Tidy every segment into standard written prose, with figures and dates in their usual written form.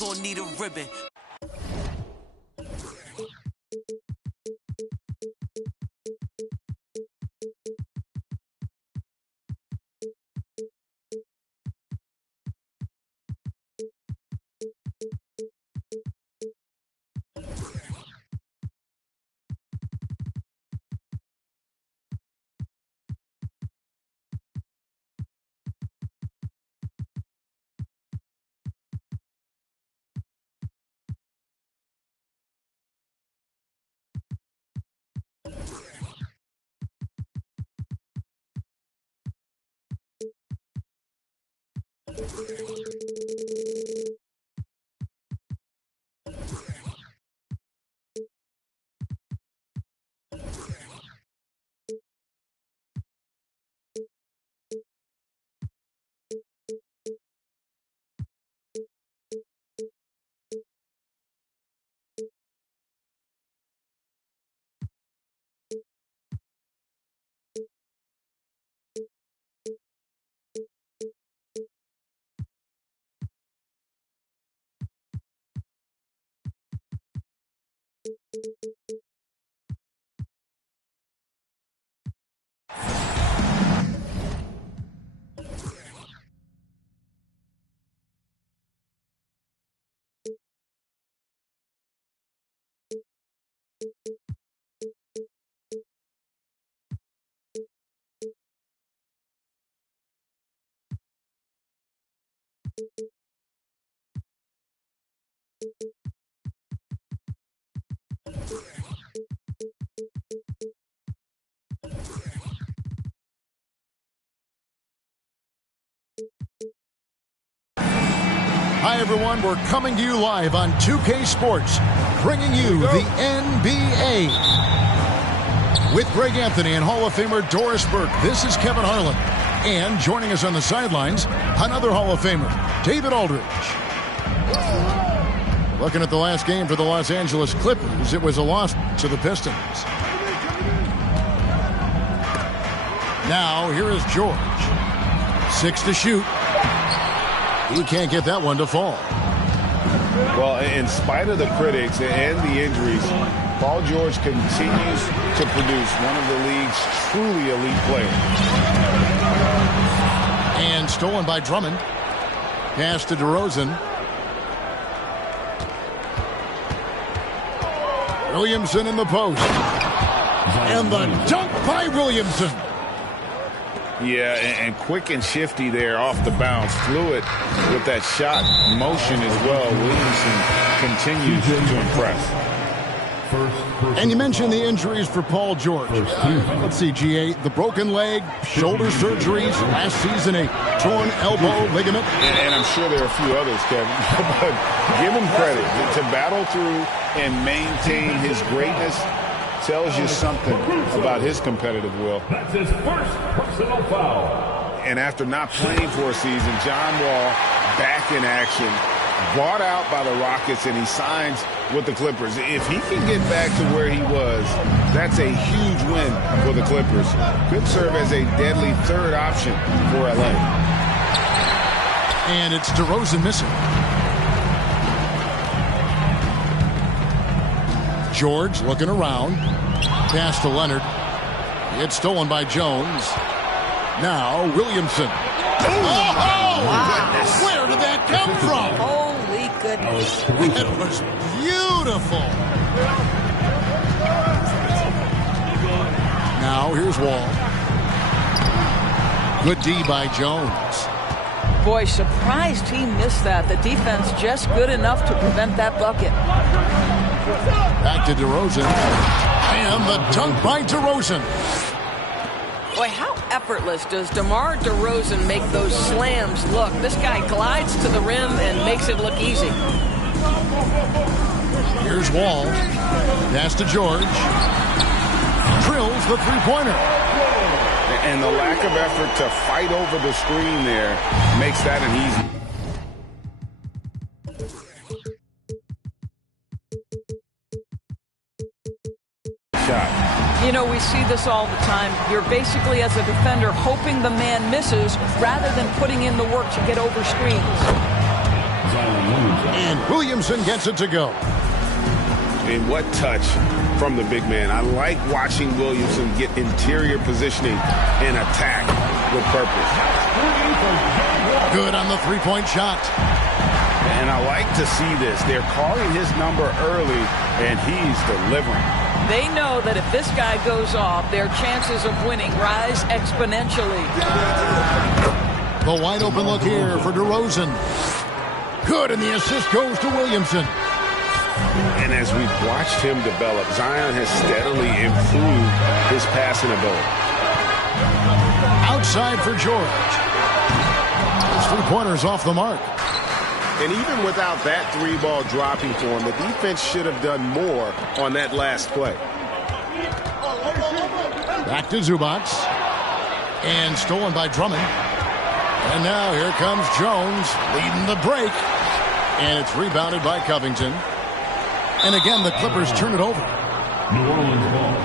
Gonna need a ribbon. Hi, everyone. We're coming to you live on 2K Sports, bringing you the NBA. With Greg Anthony and Hall of Famer Doris Burke, this is Kevin Harlan. And joining us on the sidelines, another Hall of Famer, David Aldridge. Looking at the last game for the Los Angeles Clippers, it was a loss to the Pistons. Now, here is George. 6 to shoot. He can't get that one to fall. Well, in spite of the critics and the injuries, Paul George continues to produce one of the league's truly elite players. And stolen by Drummond. Pass to DeRozan. Williamson in the post. And the dunk by Williamson. Yeah, and quick and shifty there off the bounce. Fluid with that shot motion as well. Williamson continues to impress. And you mentioned the injuries for Paul George. Let's see, GA, the broken leg, shoulder surgeries, last season a torn elbow ligament. And I'm sure there are a few others, Kevin. But give him credit. To battle through and maintain his greatness tells you something about his competitive will. That's his first personal foul. And after not playing for a season, John Wall back in action, bought out by the Rockets, and he signs with the Clippers. If he can get back to where he was, that's a huge win for the Clippers. Could serve as a deadly third option for LA. And it's DeRozan missing. George looking around. Pass to Leonard. It's stolen by Jones. Now Williamson. Oh, wow. Where did that come from? Holy goodness. It was beautiful. Now here's Wall. Good D by Jones. Boy, surprised he missed that. The defense just good enough to prevent that bucket. Back to DeRozan. And the dunk by DeRozan. Boy, how effortless does DeMar DeRozan make those slams look? This guy glides to the rim and makes it look easy. Here's Wall. Pass to George. Drills the three-pointer. And the lack of effort to fight over the screen there makes that an easy shot. You know, we see this all the time. You're basically, as a defender, hoping the man misses rather than putting in the work to get over screens. And Williamson gets it to go. And what touch from the big man. I like watching Williamson get interior positioning and attack with purpose. Good on the three-point shot. And I like to see this. They're calling his number early, and he's delivering. They know that if this guy goes off, their chances of winning rise exponentially. The wide open look here for DeRozan. Good, and the assist goes to Williamson. And as we've watched him develop, Zion has steadily improved his passing ability. Outside for George. His three-pointer's off the mark. And even without that three-ball dropping for him, the defense should have done more on that last play. Back to Zubac. And stolen by Drummond. And now here comes Jones leading the break. And it's rebounded by Covington. And again, the Clippers turn it over. New Orleans ball.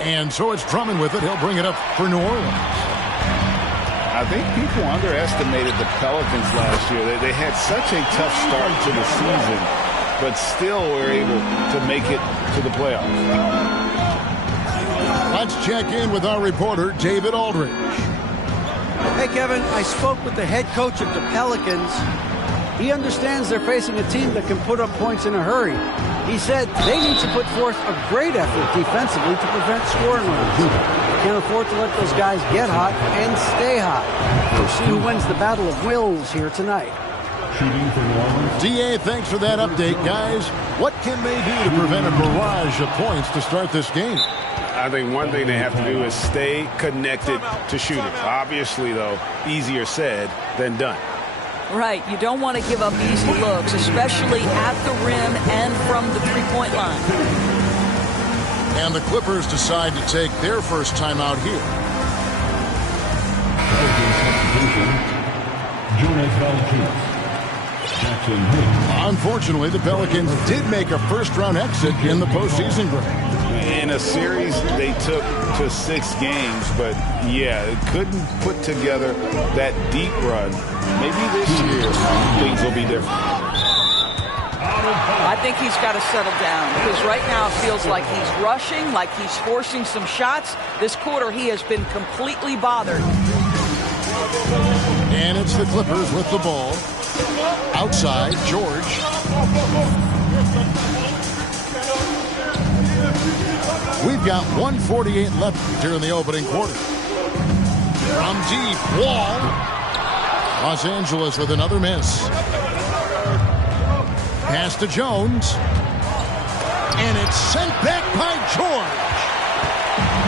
And so it's Drummond with it. He'll bring it up for New Orleans. I think people underestimated the Pelicans last year. They had such a tough start to the season, but still were able to make it to the playoffs. Let's check in with our reporter, David Aldridge. Hey, Kevin, I spoke with the head coach of the Pelicans. He understands they're facing a team that can put up points in a hurry. He said they need to put forth a great effort defensively to prevent scoring runs. They can't afford to let those guys get hot and stay hot. We'll see who wins the battle of wills here tonight. DA, thanks for that update, guys. What can they do to prevent a barrage of points to start this game? I think one thing they have to do is stay connected to shooting. Obviously, though, easier said than done. Right, you don't want to give up easy looks, especially at the rim and from the three-point line. And the Clippers decide to take their first timeout here. Unfortunately, the Pelicans did make a first-round exit in the postseason break. In a series they took to 6 games, but yeah, couldn't put together that deep run. Maybe this year things will be different. I think he's got to settle down because right now it feels like he's rushing, like he's forcing some shots. This quarter he has been completely bothered. And it's the Clippers with the ball. Outside, George. We've got 1:48 left here in the opening quarter. From deep, Wall. Los Angeles with another miss. Pass to Jones. And it's sent back by George.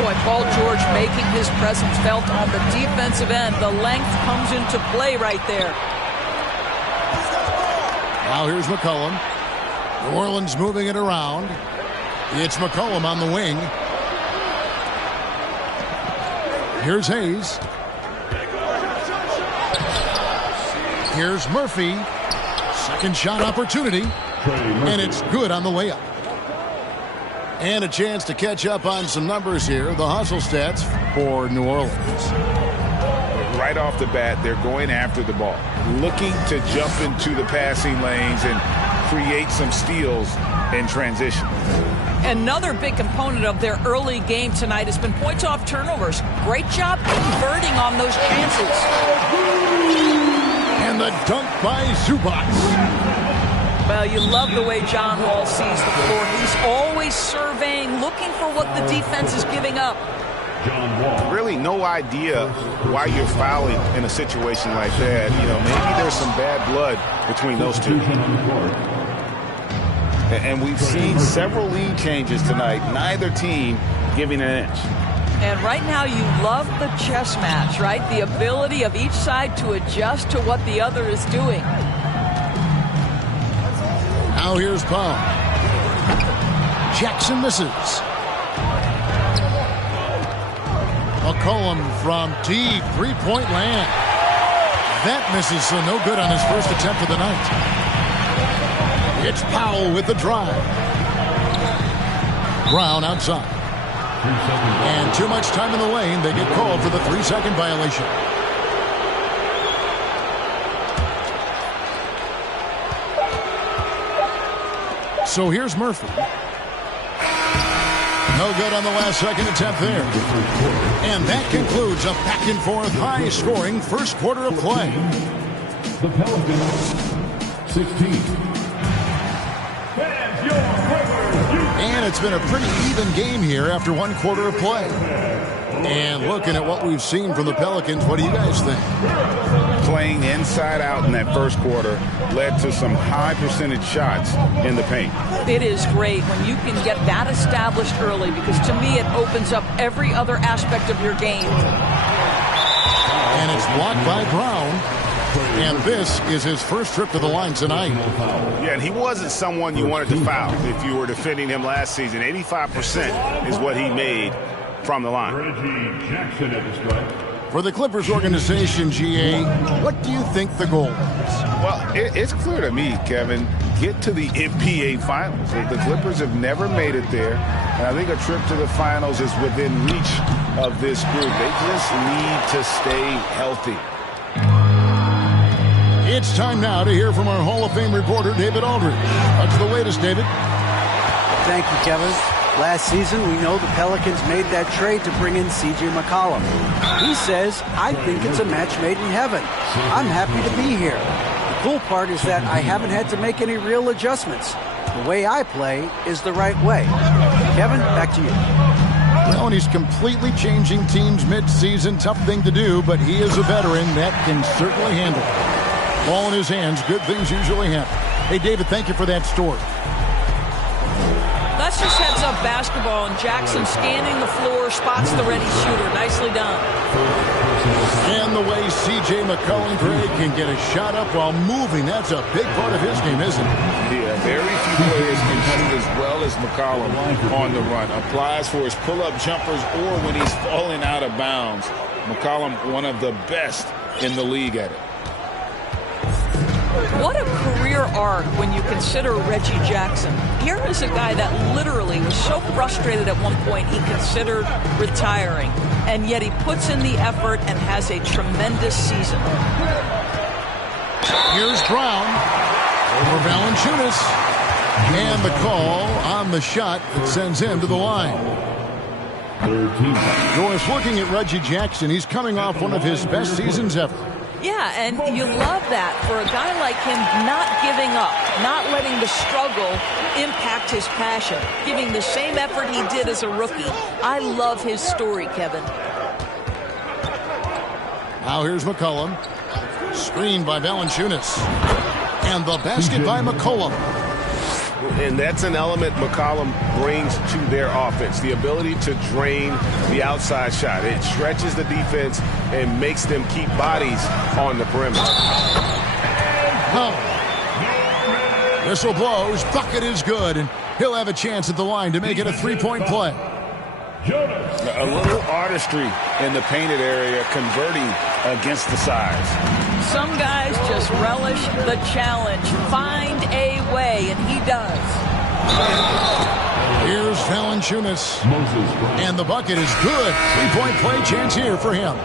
Boy, Paul George making his presence felt on the defensive end. The length comes into play right there. Now here's McCollum. New Orleans moving it around. It's McCollum on the wing. Here's Hayes. Here's Murphy. Second shot opportunity. And it's good on the layup. And a chance to catch up on some numbers here. The hustle stats for New Orleans. Right off the bat, they're going after the ball, looking to jump into the passing lanes and create some steals in transition. Another big component of their early game tonight has been points off turnovers. Great job converting on those chances. And the dunk by Zubac. Well, you love the way John Wall sees the floor. He's always surveying, looking for what the defense is giving up. Really no idea why you're fouling in a situation like that. You know, maybe there's some bad blood between those two. And we've seen several lead changes tonight. Neither team giving an inch. And right now you love the chess match, right? The ability of each side to adjust to what the other is doing. Now here's Paul. Jackson misses. McCollum from deep three-point land. That misses, so no good on his first attempt of the night. It's Powell with the drive. Brown outside. And too much time in the lane. They get called for the 3-second violation. So here's Murphy. No good on the last second attempt there. And that concludes a back-and-forth, high-scoring first quarter of play. The Pelicans, 16. And it's been a pretty even game here after one quarter of play. And looking at what we've seen from the Pelicans, what do you guys think? Playing inside out in that first quarter led to some high percentage shots in the paint. It is great when you can get that established early, because to me it opens up every other aspect of your game. And it's blocked by Brown. And this is his first trip to the line tonight. Yeah, and he wasn't someone you wanted to foul if you were defending him last season. 85% is what he made from the line. Reggie Jackson at the strike. For the Clippers organization, GA, what do you think the goal is? Well, it's clear to me, Kevin, get to the NBA Finals. The Clippers have never made it there, and I think a trip to the Finals is within reach of this group. They just need to stay healthy. It's time now to hear from our Hall of Fame reporter, David Aldridge. What's the latest, David? Thank you, Kevin. Last season, we know the Pelicans made that trade to bring in C.J. McCollum. He says, I think it's a match made in heaven. I'm happy to be here. The cool part is that I haven't had to make any real adjustments. The way I play is the right way. Kevin, back to you. Well, and he's completely changing teams mid-season. Tough thing to do, but he is a veteran that can certainly handle it. Ball in his hands, good things usually happen. Hey, David, thank you for that story. That's just heads-up basketball, and Jackson scanning the floor, spots the ready shooter. Nicely done. And the way C.J. McCollum, Greg, can get a shot up while moving, that's a big part of his game, isn't it? Yeah, very few players can shoot as well as McCollum on the run. Applies for his pull-up jumpers or when he's falling out of bounds. McCollum, one of the best in the league at it. What a career arc when you consider Reggie Jackson. Here is a guy that literally was so frustrated at one point he considered retiring, and yet he puts in the effort and has a tremendous season. Here's Brown over Valanciunas, and the call on the shot that sends him to the line. Doris, looking at Reggie Jackson, he's coming off one of his best seasons ever. Yeah, and you love that for a guy like him, not giving up, not letting the struggle impact his passion, giving the same effort he did as a rookie. I love his story, Kevin. Now here's McCollum. Screened by Valanciunas. And the basket by McCollum. And that's an element McCollum brings to their offense, the ability to drain the outside shot. It stretches the defense and makes them keep bodies on the perimeter. Oh. Whistle blows, bucket is good, and he'll have a chance at the line to make it a three-point play. A little artistry in the painted area, converting against the size. Some guys just relish the challenge, find a way, and he does. Here's Valanciunas, and the bucket is good. Three-point play chance here for him.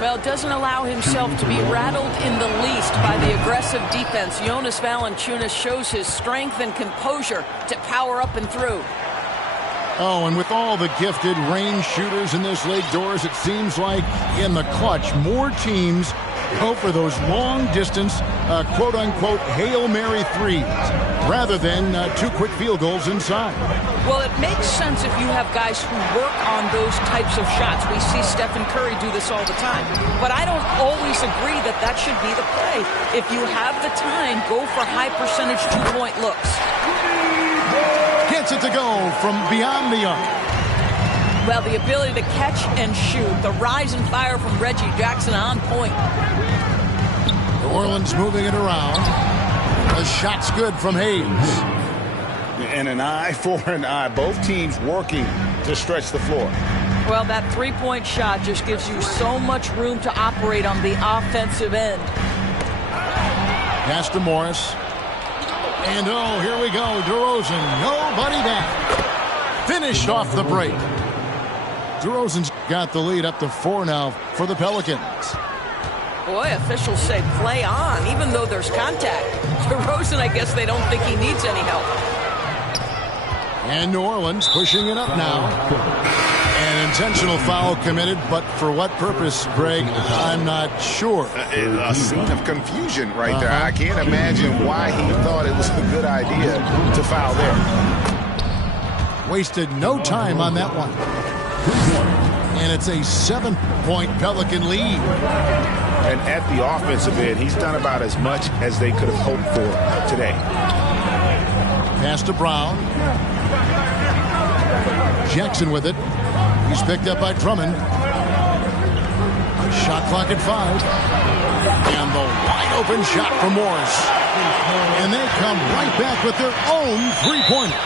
Well, doesn't allow himself to be rattled in the least by the aggressive defense. Jonas Valanciunas shows his strength and composure to power up and through. Oh, and with all the gifted range shooters in this league, Doris, it seems like in the clutch, more teams go for those long-distance, quote-unquote, Hail Mary threes, rather than two quick field goals inside. Well, it makes sense if you have guys who work on those types of shots. We see Stephen Curry do this all the time. But I don't always agree that that should be the play. If you have the time, go for high-percentage two-point looks. Gets it to go from beyond the arc. Well, the ability to catch and shoot, the rise and fire from Reggie Jackson on point. New Orleans moving it around. The shot's good from Hayes. And an eye for an eye. Both teams working to stretch the floor. Well, that three-point shot just gives you so much room to operate on the offensive end. Pass to Morris. And oh, here we go. DeRozan, nobody back. finished off the break. DeRozan's got the lead up to 4 now for the Pelicans. Boy, officials say play on, even though there's contact. DeRozan, I guess they don't think he needs any help. And New Orleans pushing it up now. An intentional foul committed, but for what purpose, Greg, I'm not sure. A scene of confusion right there. I can't imagine why he thought it was a good idea to foul there. Wasted no time on that one. And it's a 7-point Pelican lead. And at the offensive end, he's done about as much as they could have hoped for today. Pass to Brown. Jackson with it. He's picked up by Drummond. Shot clock at 5. And the wide open shot for Morris. And they come right back with their own three-pointer.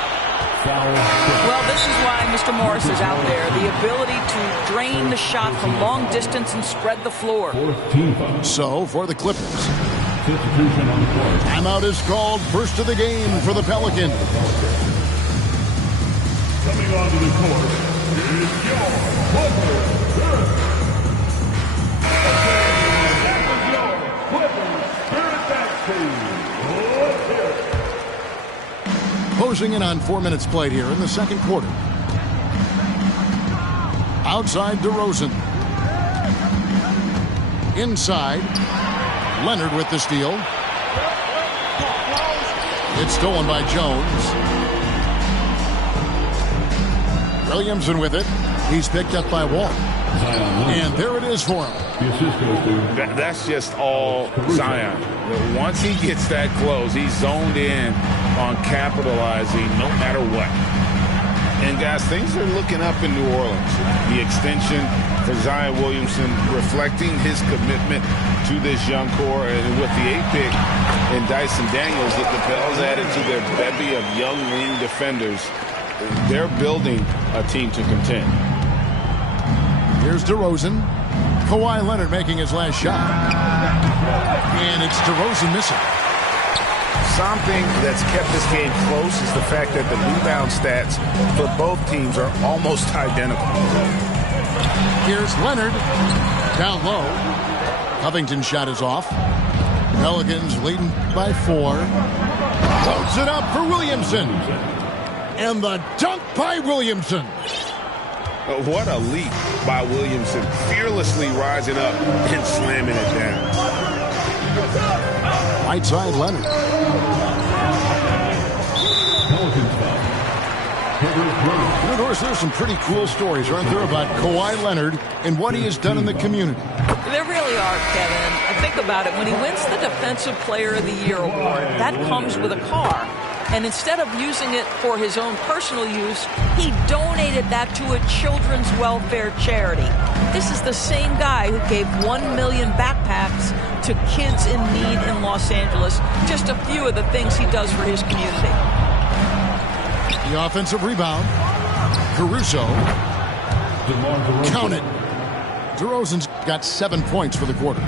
Well, this is why Mr. Morris is out there. The ability to drain the shot from long distance and spread the floor. So, for the Clippers, timeout is called. First of the game for the Pelicans. Coming onto the court is your Clippers. That was your Clippers Spirit Backstage. Closing in on 4 minutes played here in the second quarter. Outside DeRozan. Inside, Leonard with the steal. It's stolen by Jones. Williamson with it. He's picked up by Wall. And there it is for him. That's just all Zion. Once he gets that close, he's zoned in on capitalizing no matter what. And guys, things are looking up in New Orleans. The extension for Zion Williamson reflecting his commitment to this young core, and with the 8th pick and Dyson Daniels that the Pels added to their bevy of young wing defenders, they're building a team to contend. Here's DeRozan. Kawhi Leonard making his last shot. And it's DeRozan missing. Something that's kept this game close is the fact that the rebound stats for both teams are almost identical. Here's Leonard. Down low. Covington's shot is off. Pelicans leading by 4. Loads it up for Williamson. And the dunk by Williamson. What a leap by Williamson, fearlessly rising up and slamming it down. Right side, Leonard. There's some pretty cool stories, aren't there, about Kawhi Leonard and what he has done in the community. There really are, Kevin. I think about it. When he wins the Defensive Player of the Year award, that comes with a car. And instead of using it for his own personal use, he donated that to a children's welfare charity. This is the same guy who gave 1 million backpacks to kids in need in Los Angeles. Just a few of the things he does for his community. The offensive rebound. Caruso. Count it. DeRozan's got 7 points for the quarter.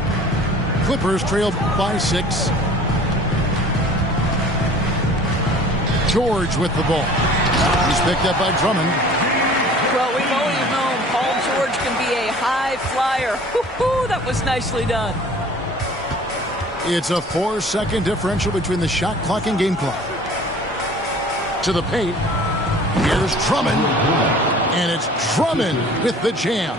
Clippers trailed by 6. George with the ball. He's picked up by Drummond. Well, we've always known Paul George can be a high flyer. Woo-hoo, that was nicely done. It's a 4-second differential between the shot clock and game clock. To the paint. Here's Drummond. And it's Drummond with the jam.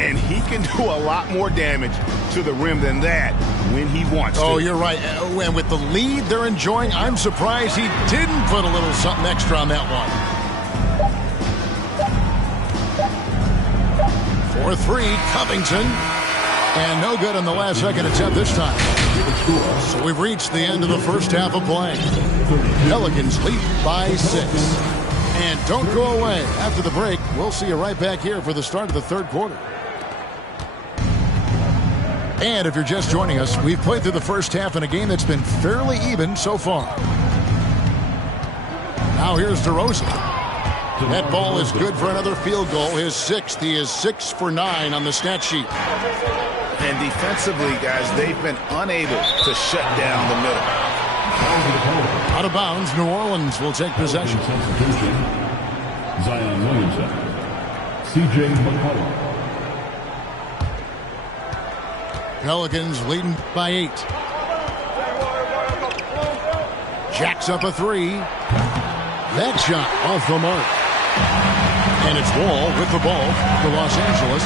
And he can do a lot more damage to the rim than that when he wants to. Oh, you're right. And with the lead they're enjoying, I'm surprised he didn't put a little something extra on that one. 4-3, Covington. And no good on the last second attempt this time. So we've reached the end of the first half of play. Pelicans lead by 6. And don't go away. After the break, we'll see you right back here for the start of the third quarter. And if you're just joining us, we've played through the first half in a game that's been fairly even so far. Now here's DeRozan. That ball is good for another field goal, his 6th. He is 6 for 9 on the stat sheet. And defensively, guys, they've been unable to shut down the middle. Out of bounds, New Orleans will take possession. Zion Williamson. C.J. McCollum. Pelicans leading by 8. Jacks up a 3. That shot off the mark. And it's Wall with the ball for Los Angeles.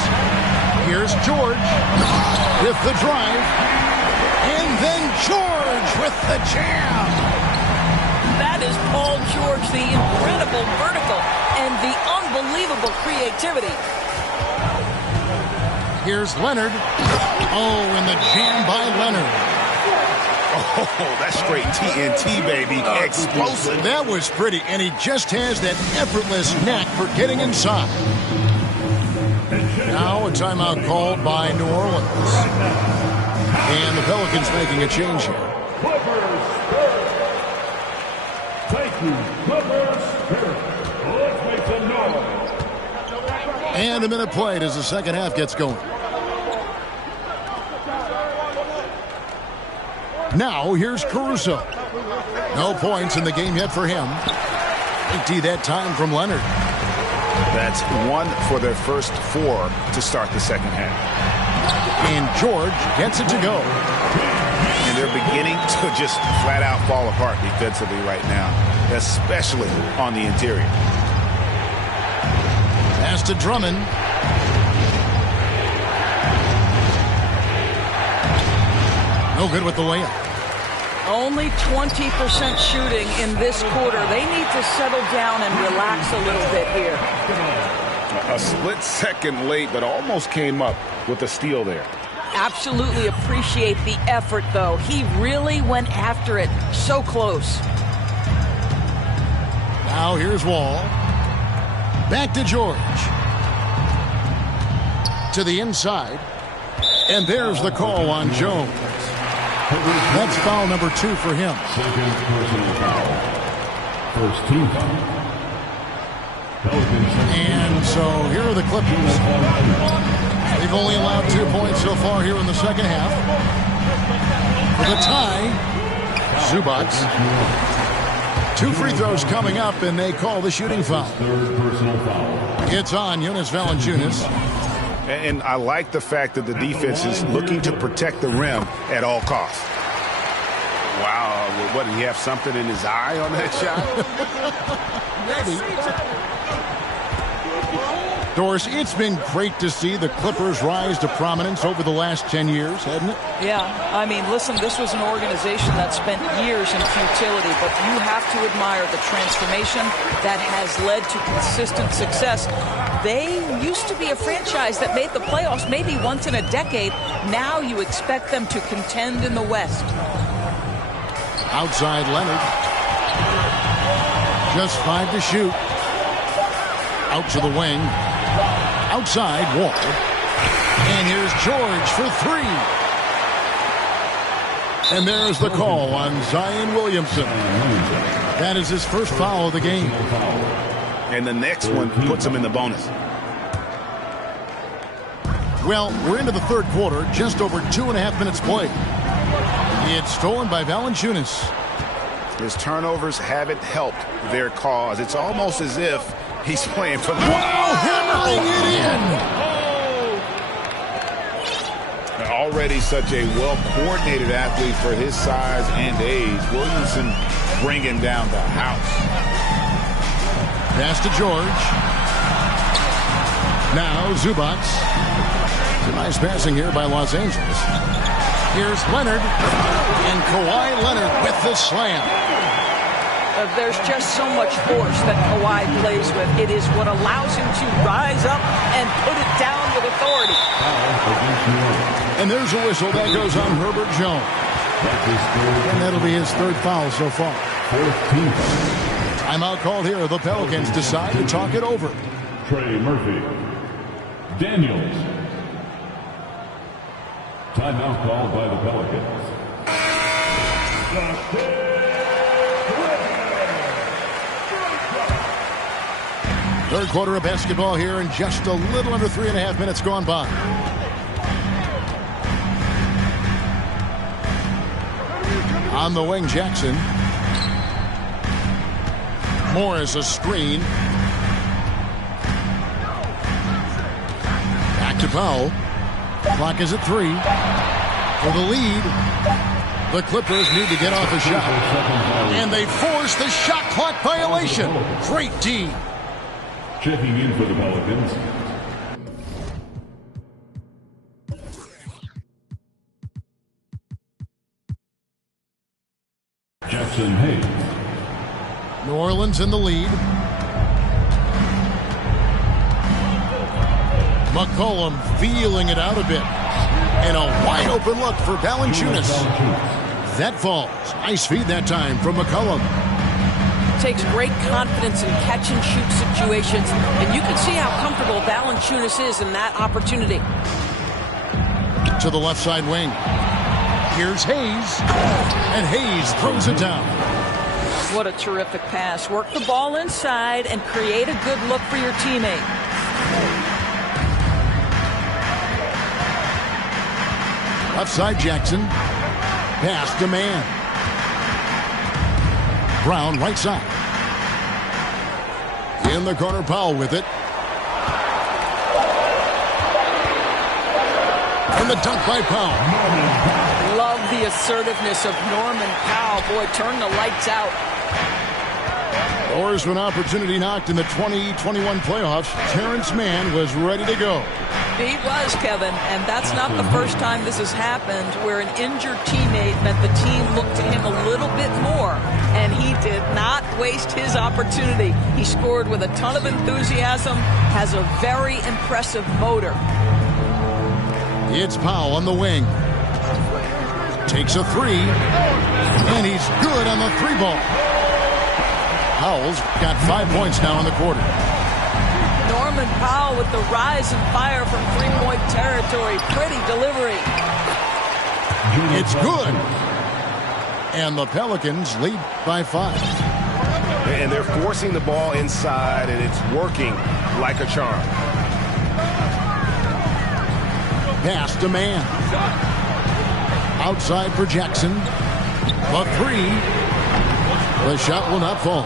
Here's George with the drive. And then George with the jam. That is Paul George, the incredible vertical and the unbelievable creativity. Here's Leonard. Oh, and the jam by Leonard. Oh, that's straight TNT, baby. Explosive. That was pretty, and he just has that effortless knack for getting inside. Now a timeout called by New Orleans. And the Pelicans making a change here. Clippers Spirit. Thank you, Clippers Spirit. Let's make some noise. And a minute played as the second half gets going. Now here's Caruso. No points in the game yet for him. 80 that time from Leonard. That's 1 for their first 4 to start the second half. And George gets it to go. And they're beginning to just flat out fall apart defensively right now, especially on the interior. Pass to Drummond. No good with the layup. Only 20% shooting in this quarter. They need to settle down and relax a little bit here. A split second late, but almost came up with a steal there. Absolutely appreciate the effort, though. He really went after it. So close. Now here's Wall. Back to George. To the inside. And there's the call on Jones. That's foul number 2 for him. Second personal foul. First team foul. Pelicans. And so here are the Clippers. They've only allowed 2 points so far here in the second half. For the tie, Zubac. 2 free throws coming up, and they call the shooting foul. Third personal foul. It's on Jonas Valanciunas. And I like the fact that the defense is looking to protect the rim at all costs. Wow, what, did he have something in his eye on that shot? Doris, it's been great to see the Clippers rise to prominence over the last 10 years, hasn't it? Yeah, I mean, listen, this was an organization that spent years in futility, but you have to admire the transformation that has led to consistent success. They used to be a franchise that made the playoffs maybe once in a decade. Now you expect them to contend in the West. Outside Leonard. Just 5 to shoot. Out to the wing. Outside Wall. And here's George for 3. And there's the call on Zion Williamson. That is his first foul of the game. And the next one puts him in the bonus. Well, we're into the third quarter, just over 2.5 minutes played. It's stolen by Valanciunas. His turnovers haven't helped their cause. It's almost as if he's playing for the... Wow, hammering it in! Already such a well-coordinated athlete for his size and age. Williamson bringing down the house. Pass to George. Now Zubac. It's a nice passing here by Los Angeles. Here's Leonard. And Kawhi Leonard with the slam. There's just so much force that Kawhi plays with. It is what allows him to rise up and put it down with authority. And there's a whistle that goes on Herbert Jones. And that'll be his 3rd foul so far. Timeout called here. The Pelicans decide to talk it over. Trey Murphy. Daniels. Timeout called by the Pelicans. Third quarter of basketball here, and just a little under 3.5 minutes gone by. On the wing, Jackson. Morris a screen. Back to Powell. Clock is at 3. For the lead, the Clippers need to get off a shot. And they force the shot clock violation. Great D. Checking in for the Pelicans, Jackson Hayes. New Orleans in the lead. McCollum feeling it out a bit. And a wide open look for Valanciunas. That falls. Nice feed that time from McCollum. Takes great confidence in catch-and-shoot situations, and you can see how comfortable Valanciunas is in that opportunity. To the left side wing. Here's Hayes. And Hayes throws it down. What a terrific pass. Work the ball inside and create a good look for your teammate. Left side Jackson. Pass to man. Brown right side. In the corner, Powell with it. And the dunk by Powell. Love the assertiveness of Norman Powell. Boy, turn the lights out. Doors to an opportunity knocked in the 2021 playoffs. Terrence Mann was ready to go. He was, Kevin, and that's not the first time this has happened where an injured teammate meant the team looked to him a little bit more, and he did not waste his opportunity. He scored with a ton of enthusiasm, has a very impressive motor. It's Powell on the wing. Takes a 3, and he's good on the 3 ball. Powell's got 5 points now in the quarter. Norman Powell with the rise and fire from three-point territory. Pretty delivery. It's good. And the Pelicans lead by 5. And they're forcing the ball inside, and it's working like a charm. Pass to man. Outside for Jackson. The 3. The shot will not fall.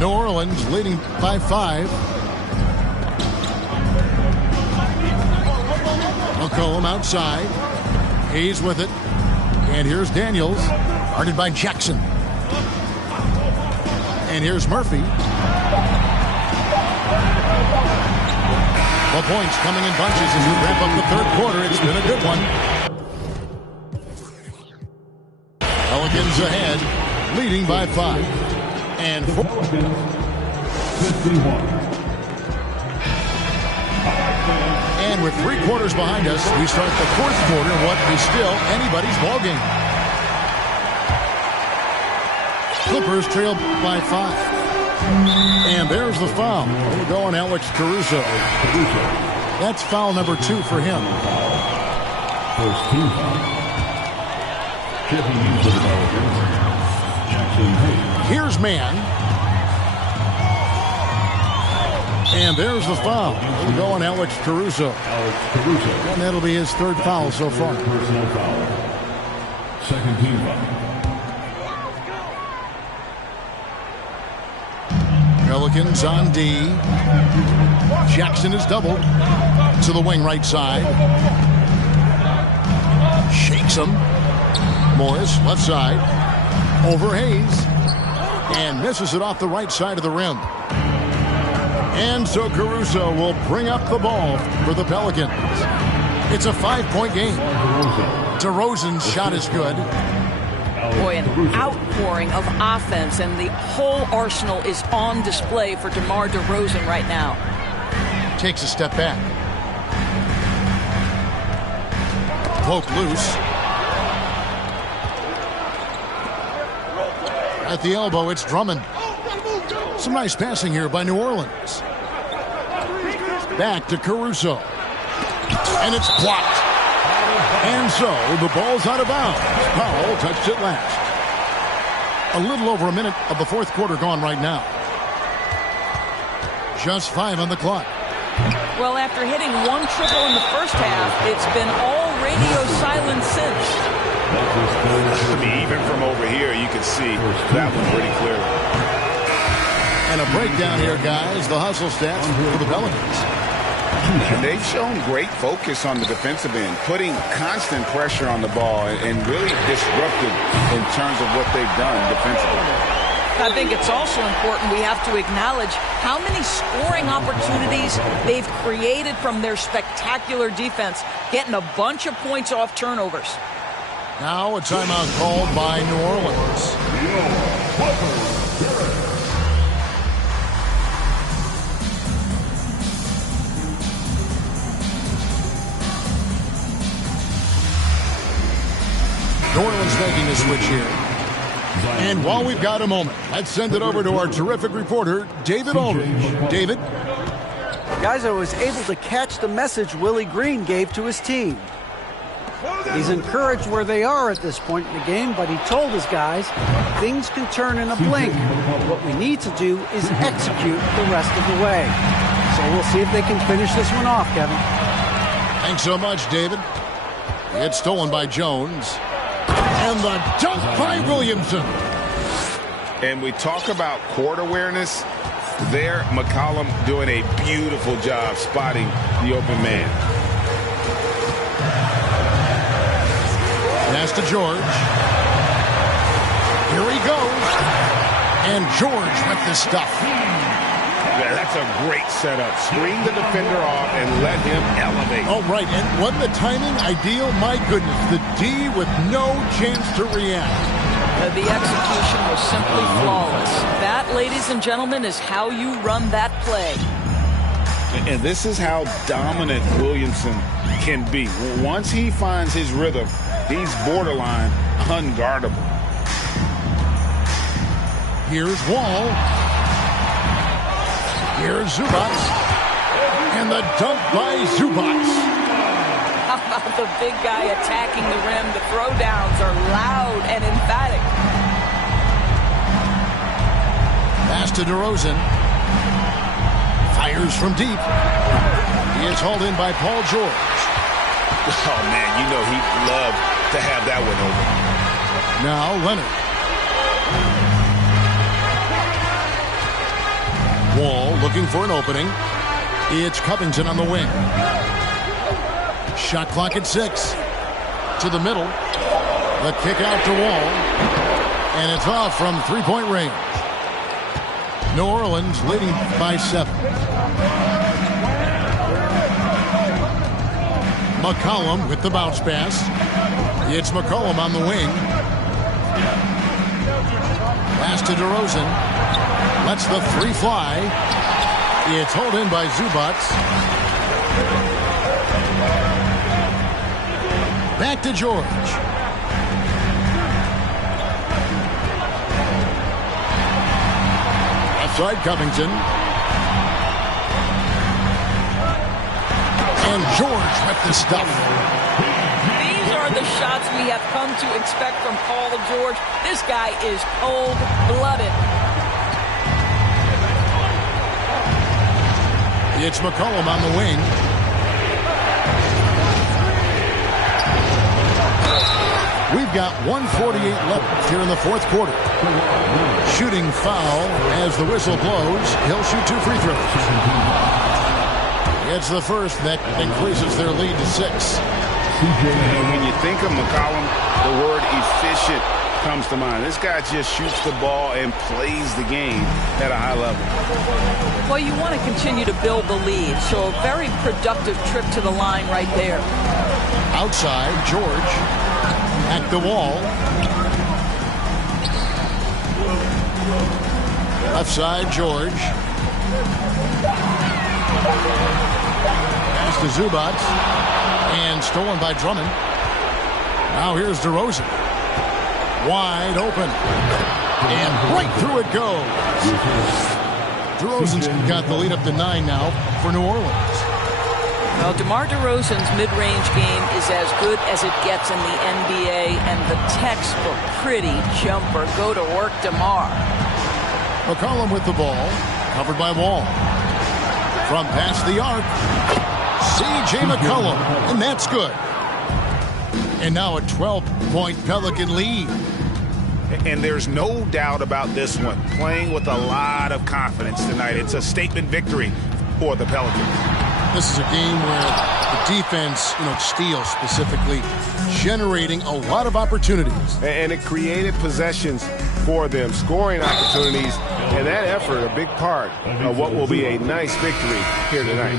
New Orleans leading by 5. McCollum outside. Hayes with it. And here's Daniels. Guarded by Jackson. And here's Murphy. The points coming in bunches as we wrap up the third quarter. It's been a good one. Pelicans ahead, leading by 5. And 4. 51. And with 3 quarters behind us, we start the fourth quarter in what is still anybody's ballgame. Clippers trail by 5. And there's the foul. We'll go on Alex Caruso. That's foul number 2 for him. First team foul. Checking in for the Pelicans, Jackson Hayes. Here's man. And there's the foul. We'll go on Alex Caruso. And that'll be his 3rd foul so far. Personal foul. Second team foul. Pelicans on D. Jackson is doubled to the wing right side. Shakes him. Morris left side. Over Hayes. And misses it off the right side of the rim. And so Caruso will bring up the ball for the Pelicans. It's a 5-point game. DeRozan's shot is good. Boy, an outpouring of offense, and the whole arsenal is on display for DeMar DeRozan right now. Takes a step back. Poke loose. At the elbow, it's Drummond. Some nice passing here by New Orleans. Back to Caruso. And it's blocked. And so the ball's out of bounds. Powell touched it last. A little over a minute of the fourth quarter gone right now. Just 5 on the clock. Well, after hitting 1 triple in the first half, it's been all radio silence since. I mean, even from over here, you can see that one pretty clearly. And a breakdown here, guys. The hustle stats for the Pelicans. And they've shown great focus on the defensive end, putting constant pressure on the ball and really disruptive in terms of what they've done defensively. I think it's also important we have to acknowledge how many scoring opportunities they've created from their spectacular defense, getting a bunch of points off turnovers. Now a timeout called by New Orleans. New Orleans making a switch here. And while we've got a moment, let's send it over to our terrific reporter, David Aldridge. David? Guys, I was able to catch the message Willie Green gave to his team. He's encouraged where they are at this point in the game, but he told his guys things can turn in a blink. What we need to do is execute the rest of the way. So we'll see if they can finish this one off, Kevin. Thanks so much, David. It's stolen by Jones. And the dunk by Williamson. And we talk about court awareness. There, McCollum doing a beautiful job spotting the open man. Pass to George. Here he goes. And George with the stuff. Yeah, that's a great setup. Screen the defender off and let him elevate. Oh, right. And wasn't the timing ideal? My goodness. The D with no chance to react. The execution was simply flawless. That, ladies and gentlemen, is how you run that play. And this is how dominant Williamson can be. Once he finds his rhythm, he's borderline unguardable. Here's Wall. Here's Zubac. And the dunk by Zubac. How about the big guy attacking the rim? The throwdowns are loud and emphatic. Pass to DeRozan. Fires from deep. He is hauled in by Paul George. Oh, man, you know he'd love to have that one over. Now Leonard. Wall looking for an opening. It's Covington on the wing. Shot clock at 6. To the middle. The kick out to Wall. And it's off from three-point range. New Orleans leading by 7. McCollum with the bounce pass. It's McCollum on the wing. Pass to DeRozan. Lets the three fly. It's hauled in by Zubac. Back to George. Outside Covington. And George with the stuff. These are the shots we have come to expect from Paul George. This guy is cold-blooded. It's McCollum on the wing. We've got 1:48 left here in the fourth quarter. Shooting foul as the whistle blows. He'll shoot 2 free throws. It's the first that increases their lead to 6. And when you think of McCollum, the word efficient comes to mind. This guy just shoots the ball and plays the game at a high level. Well, you want to continue to build the lead, so a very productive trip to the line right there. Outside, George at the Wall. Left side, George. Pass to Zubac. And stolen by Drummond. Now here's DeRozan. Wide open. And right through it goes. DeRozan's got the lead up to 9 now for New Orleans. Well, DeMar DeRozan's mid-range game is as good as it gets in the NBA, and the textbook pretty jumper. Go to work, DeMar. McCollum with the ball, covered by Wall. From past the arc, C.J. McCollum, and that's good. And now a 12-point Pelican lead. And there's no doubt about this one. Playing with a lot of confidence tonight. It's a statement victory for the Pelicans. This is a game where the defense, steals specifically, generating a lot of opportunities. And it created possessions for them, scoring opportunities, and that effort, a big part of what will be a nice victory here tonight.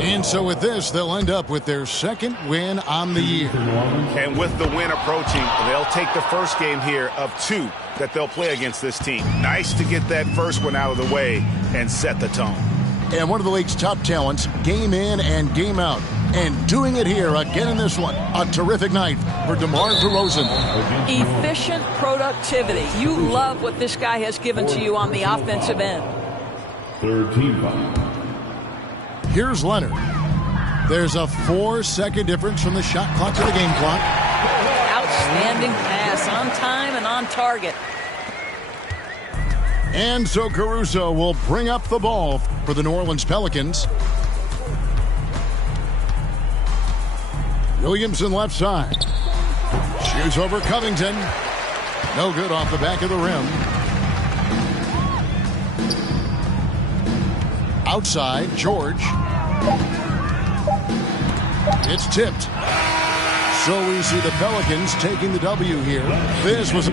And so with this, they'll end up with their second win on the year. And with the win approaching, they'll take the first game here of 2 that they'll play against this team. Nice to get that first one out of the way and set the tone. And one of the league's top talents, game in and game out. And doing it here again in this one. A terrific night for DeMar DeRozan. Efficient productivity. You love what this guy has given to you on the offensive end. Third team foul. Here's Leonard. There's a 4-second difference from the shot clock to the game clock. Outstanding pass, on time and on target. And so Caruso will bring up the ball for the New Orleans Pelicans. Williamson left side. Shoots over Covington. No good off the back of the rim. Outside, George. It's tipped. So we see the Pelicans taking the W here. This was...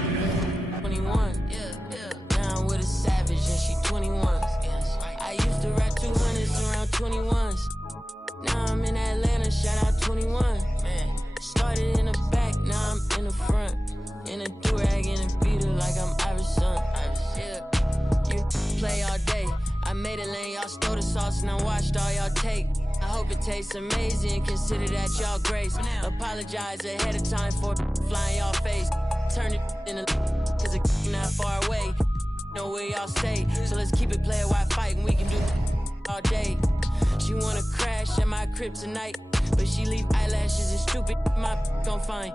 Tastes amazing, consider that y'all grace. Apologize ahead of time for flying y'all face. Turn it in a cause it's not far away. Know where y'all stay, so let's keep it player while fighting. We can do all day. She wanna crash at my crib tonight, but she leave eyelashes and stupid my gon' find.